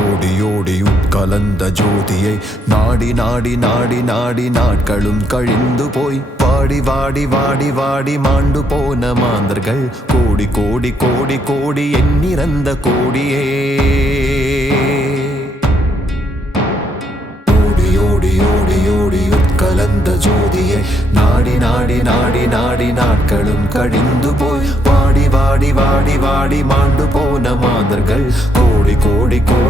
ஓடி ஓடி உட்கலந்த ஜோதியை நாடி நாடி நாடி நாடி நாட்களும் கழிந்து போய் வாடி வாடி வாடி வாடி மாண்டு போன மாந்தர்கள் கோடி கோடி கோடி கோடி எண்ணிறந்த கோடியே. ஓடி ஓடி ஓடி ஓடி உட்கலந்த ஜோதியை நாடி நாடி நாடி நாடி நாட்களும் கழிந்து போய் வாடி வாடி வாடி வாடி மாண்டு போன மாந்தர்கள் கோடி கோடி கோடி